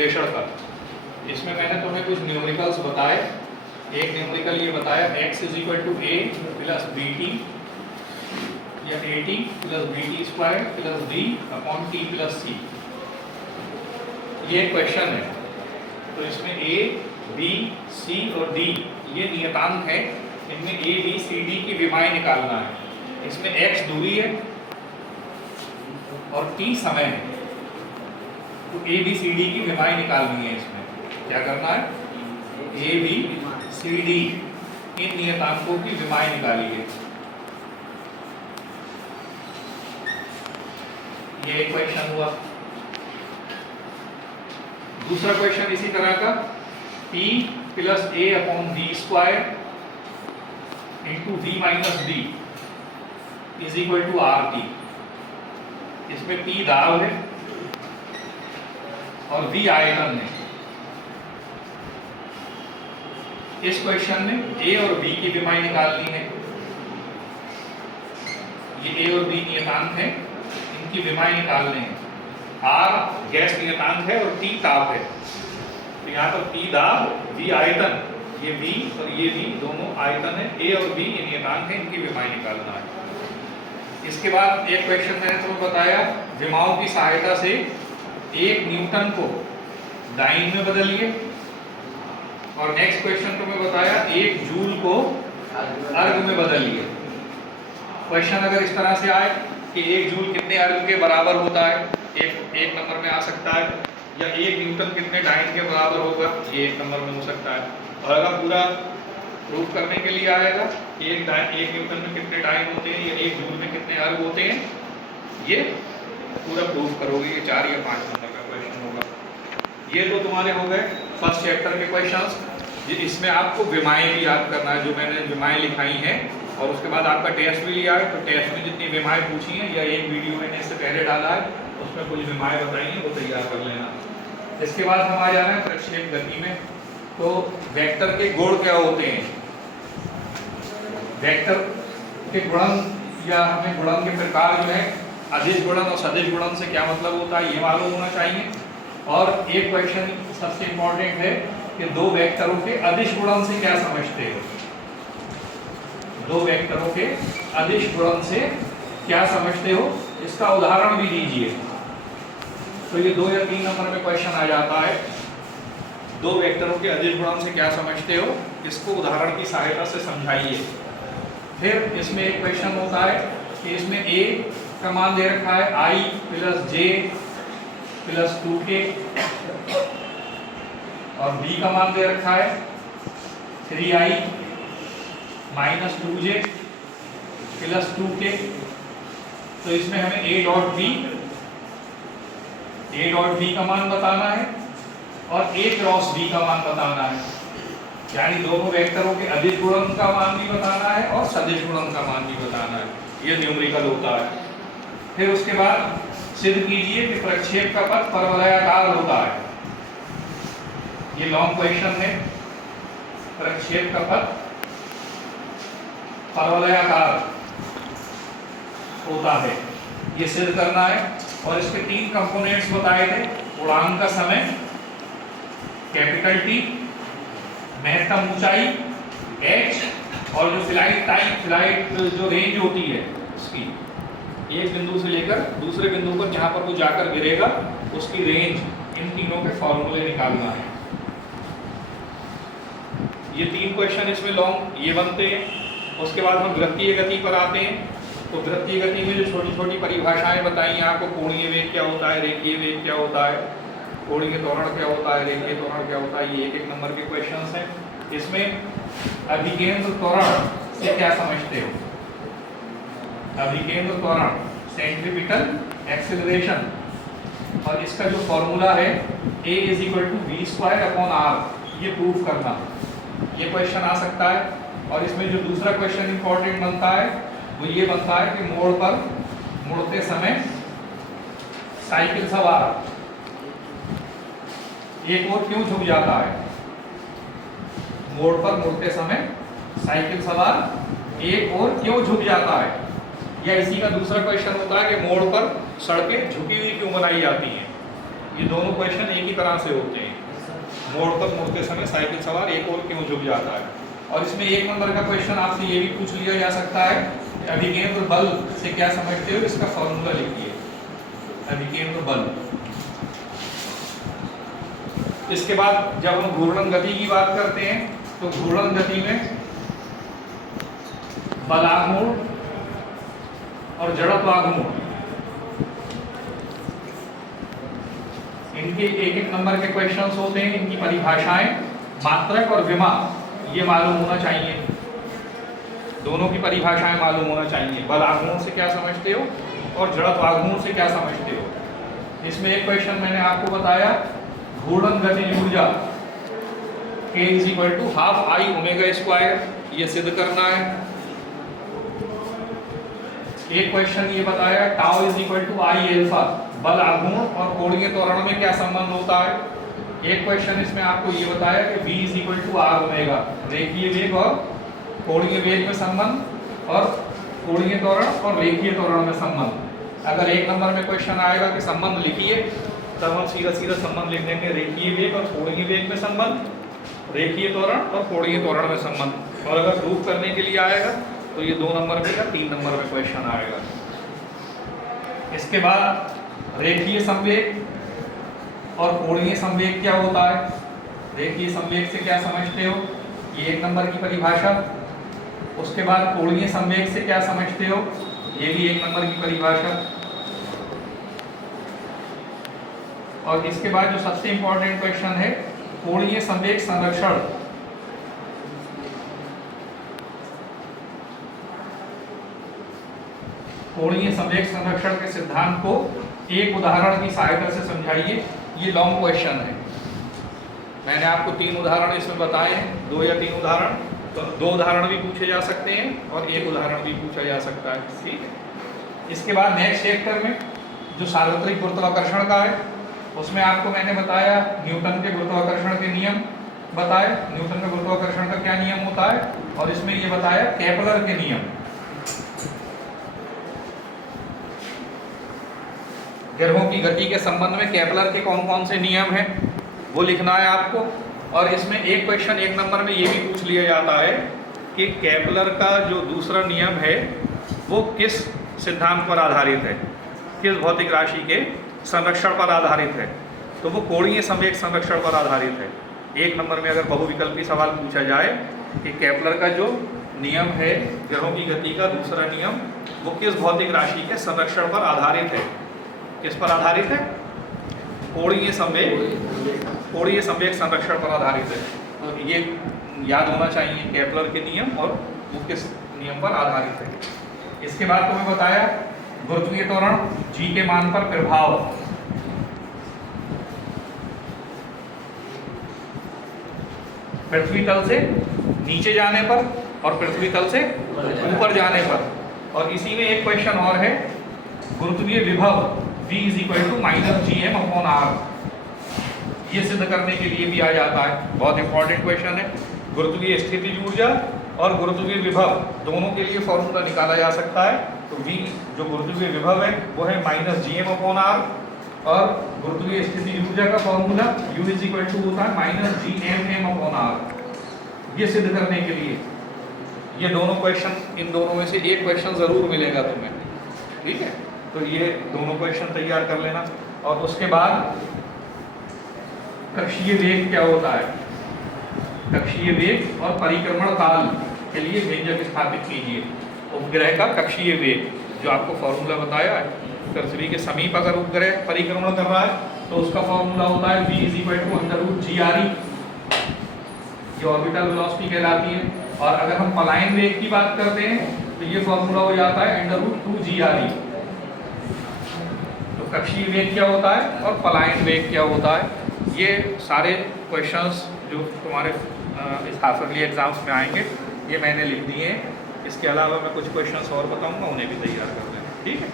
विश्लेषण का। इसमें मैंने तुम्हें कुछ न्यूमेरिकल्स बताए। एक न्यूमेरिकल ये बताया x is equal to a plus b t या a t plus b t square plus d upon t plus c. ये क्वेश्चन है। तो इसमें a, b, c और d ये नियतांक है। इनमें a, b, c, d की विमाएं निकालना है। इसमें x दूरी है और t समय है। तो a, b, c, d की विमाएं निकालनी है। इसमें क्या करना है? a, b, c, d इन नियतांकों की विमाएं निकालिए। ये एक क्वेश्चन हुआ। दूसरा क्वेश्चन इसी तरह का, p plus a upon v square into v minus d is equal to R T. इसमें p दाब है और v आयतन है। इस क्वेश्चन में a और b की विमाएं निकालनी है। ये a और b नियतांक है, इनकी विमाएं निकालने हैं। r गैस नियतांक है और t ताप है। तो यहाँ पर p दाब, v आयतन, ये v और ये v दोनों आयतन है। a और b ये नियतांक है, इनकी विमाएं निकालना है। इसके बाद एक क्वेश्चन मैंने तुम्हें बताया, विमाओं की सहायता से 1 न्यूटन को डाइन में बदलिए। और नेक्स्ट क्वेश्चन तुम्हें बताया 1 जूल को अर्ग में बदलिए। क्वेश्चन अगर इस तरह से आए कि 1 जूल कितने अर्ग के बराबर होता है, एक नंबर में आ सकता है, या 1 न्यूटन कितने डाइन के बराबर होगा, ये 1 नंबर में हो सकता है। और अगर पूरा प्रूफ करने के लिए आएगा 1 न्यूटन में कितने डाइन होते हैं या 1 जूल में कितने अर्ग होते हैं, ये पूरा प्रूफ करोगे। ये 4 या 5 नंबर का क्वेश्चन होगा। ये तो तुम्हारे हो गए फर्स्ट चैप्टर के क्वेश्चंस। इसमें आपको विमाएं भी याद करना है, जो मैंने विमाएं लिखाई हैं। और उसके बाद आपका टेस्ट भी लिया है, तो टेस्ट में जितनी विमाएं पूछी हैं या एक वीडियो मैंने इससे पहले डाला है उसमें कुछ विमाएं बताई हैं, वो तैयार कर लेना। इसके बाद हम आ जा रहे हैं प्रक्षेप गति में। तो वेक्टर के गुण क्या होते हैं? वेक्टर के गुणन या हमें गुणन के प्रकार जो है, अदिश गुणन और सदिश गुणन से क्या मतलब होता है ये मालूम होना चाहिए। और एक क्वेश्चन सबसे इंपॉर्टेंट है कि 2 वेक्टरों के अदिश गुणन से क्या समझते हो? 2 वेक्टरों के अदिश गुणन से क्या समझते हो, इसका उदाहरण भी दीजिए। तो ये 2 या 3 नंबर में क्वेश्चन आ जाता है। 2 वेक्टरों के अदिश गुणन से क्या समझते हो, इसको उदाहरण की सहायता से समझाइए। फिर इसमें एक क्वेश्चन होता है कि इसमें a का मान दे रखा है i plus j plus 2k और b का मान दे रखा है 3i minus 2j plus 2k। तो इसमें हमें a डॉट b का मान बताना है और a क्रॉस b का मान बताना है। यानी दोनों वेक्टरों के अदिश गुणन का मान भी बताना है और सदिश गुणन का मान भी बताना है। यह न्यूमेरिकल होता है। फिर उसके बाद सिद्ध कीजिए कि प्रक्षेप का पथ परवलयाकार होता है। ये लॉन्ग क्वेश्चन है। प्रक्षेप का पथ परवलयाकार होता है, ये सिद्ध करना है। और इसके 3 कंपोनेंट्स बताए थे, उड़ान का समय कैपिटल T, महत्तम ऊंचाई h और जो फ्लाइट जो रेंज होती है उसकी, एक बिंदु से लेकर दूसरे बिंदु पर जहां पर वो जाकर गिरेगा उसकी रेंज, इन तीनों के फॉर्मूले निकालना है। ये 3 क्वेश्चन इसमें लॉन्ग ये बनते हैं। उसके बाद हम वृत्तीय गति पर आते हैं। तो वृत्तीय गति में जो छोटी छोटी परिभाषाएं बताई हैं आपको, कोणीय वेग क्या होता है, रेखीय वेग क्या होता है, कोणीय त्वरण क्या होता है, रेखीय त्वरण क्या होता है, ये 1-1 नंबर के क्वेश्चंस हैं। इसमें अभिकेंद्र त्वरण से क्या समझते हो? अभिकेंद्र त्वरण, सेंट्रीपिटल एक्सेलरेशन, और इसका जो फॉर्मूला है a is equal to v square upon r, ये प्रूफ करना। ये क्वेश्चन आ सकता है। और इसमें जो दूसरा क्वेश्चन इंपॉर्टेंट बनता है वो ये बनता है कि मोड़ पर मुड़ते समय साइकिल सवार एक और क्यों झुक जाता है? मोड़ पर मुड़ते समय साइकिल सवार एक और क्यों झुक जाता है? या इसी का दूसरा क्वेश्चन होता है कि मोड़ पर सड़कें झुकी हुई क्यों बनाई जाती हैं? ये दोनों क्वेश्चन एक ही तरह से होते हैं। मोड़ पर मुड़ते समय साइकिल सवार एक और क्यों झुक जाता है। और इसमें 1 नंबर का क्वेश्चन आपसे ये भी पूछ लिया जा सकता है, अभिकेंद्र बल से क्या समझते हो, इसका फॉर्मूला लिखिए, अभिकेंद्र बल। इसके बाद जब हम घूर्णन गति की बात करते हैं तो घूर्णन गति में बलाघूर्ण और जड़त्वाघूर्ण इनके 1-1 नंबर के क्वेश्चंस होते हैं। इनकी परिभाषाएं मात्रक और विमा ये मालूम होना चाहिए, दोनों की परिभाषाएं मालूम होना चाहिए। बलाघूर्ण से क्या समझते हो और जड़त्वाघूर्ण से क्या समझते हो। इसमें एक क्वेश्चन मैंने आपको बताया, घूर्णन गतिज ऊर्जा K = ½ I ω², ये सिद्ध करना है। एक क्वेश्चन ये बताया τ I α, बल आघूर्ण और कोणीय त्वरण में क्या संबंध होता है। एक क्वेश्चन इसमें आपको ये बताया कि v = r ω, रेखीय वेग और कोणीय वेग में संबंध और कोणीय त्वरण और रेखीय त्वरण में संबंध। अगर 1 नंबर में क्वेश्चन आएगा कि संबंध लिखिए, तब हम सीधा सीधा संबंध लिख देंगे, रेखीय वेग और कोणीय वेग में संबंध, रेखीय त्वरण और कोणीय त्वरण में संबंध। और अगर प्रूफ करने के लिए आएगा तो ये 2 नंबर में या 3 नंबर में क्वेश्चन आएगा। इसके बाद रेखीय संवेग और कोणीय संवेग क्या होता है। रेखीय संवेग से क्या समझते हो, ये 1 नंबर की परिभाषा। उसके बाद कोणीय संवेग से क्या समझते हो, ये भी 1 नंबर की परिभाषा। और इसके बाद जो सबसे इंपॉर्टेंट क्वेश्चन है, कोणीय संवेग संरक्षण। कोणीय संवेग संरक्षण के सिद्धांत को एक उदाहरण की सहायता से समझाइए। ये लॉन्ग क्वेश्चन है, मैंने आपको 3 उदाहरण इसमें बताए हैं, 2 या 3 उदाहरण। तो 2 उदाहरण भी पूछे जा सकते हैं और 1 उदाहरण भी पूछा जा सकता है, ठीक है। इसके बाद नेक्स्ट चैप्टर में जो सार्वत्रिक गुरुत्वाकर्षण का है, उसमें आपको मैंने बताया न्यूटन के गुरुत्वाकर्षण के नियम बताए, न्यूटन के गुरुत्वाकर्षण का क्या नियम होता है, और इसमें ये बताया केपलर के नियम। ग्रहों की गति के संबंध में केपलर के कौन कौन से नियम हैं वो लिखना है आपको। और इसमें एक क्वेश्चन 1 नंबर में ये भी पूछ लिया जाता है कि केपलर का जो दूसरा नियम है वो किस सिद्धांत पर आधारित है, किस भौतिक राशि के संरक्षण पर आधारित है। तो वो कोणीय संवेग संरक्षण पर आधारित है। 1 नंबर में अगर बहुविकल्पी सवाल पूछा जाए कि केपलर का जो नियम है ग्रहों की गति का दूसरा नियम, वो किस भौतिक राशि के संरक्षण पर आधारित है, किस पर आधारित है, कोणीय संवेग संरक्षण पर आधारित है। तो ये याद होना चाहिए केपलर के नियम और वो किस नियम पर आधारित है। इसके बाद तुम्हें बताया गुरुत्वीय त्वरण g के मान पर प्रभाव। पृथ्वी तल से नीचे जाने पर और पृथ्वी तल से ऊपर जाने पर। और इसी में एक क्वेश्चन और है, गुरुत्वीय विभव v = -gm/r, ये सिद्ध करने के लिए भी आ जाता है। बहुत इंपॉर्टेंट क्वेश्चन है। गुरुत्वीय स्थितिज ऊर्जा और गुरुत्वीय विभव दोनों के लिए फॉर्मूला निकाला जा सकता है। तो v जो गुरुत्वीय विभव है वो है -gm/r, और गुरुत्वीय स्थितिज ऊर्जा का फॉर्मूला u होता है -gmm/r। ये सिद्ध करने के लिए ये दोनों क्वेश्चन, इन दोनों में से एक क्वेश्चन जरूर मिलेगा तुम्हें, ठीक है। तो ये दोनों क्वेश्चन तैयार कर लेना। और उसके बाद कक्षीय वेग क्या होता है, कक्षीय वेग और परिक्रमण काल के लिए व्यंजक स्थापित कीजिए। उपग्रह का कक्षीय वेग जो आपको फॉर्मूला बताया है, पृथ्वी के समीप अगर उपग्रह परिक्रमण कर रहा है तो उसका फॉर्मूला होता है v √√gre, ये ऑर्बिटल वेलोसिटी कहलाती है। और अगर हम पलायन वेग की बात करते हैं तो ये फॉर्मूला हो जाता है √2gre। तो कक्षीय वेग क्या होता है और पलायन वेग क्या होता है, ये सारे क्वेश्चंस जो तुम्हारे इस हाफ ईयरली एग्जाम्स में आएंगे ये मैंने लिख दिए हैं। इसके अलावा मैं कुछ क्वेश्चंस और बताऊंगा, उन्हें भी तैयार कर लें, ठीक है।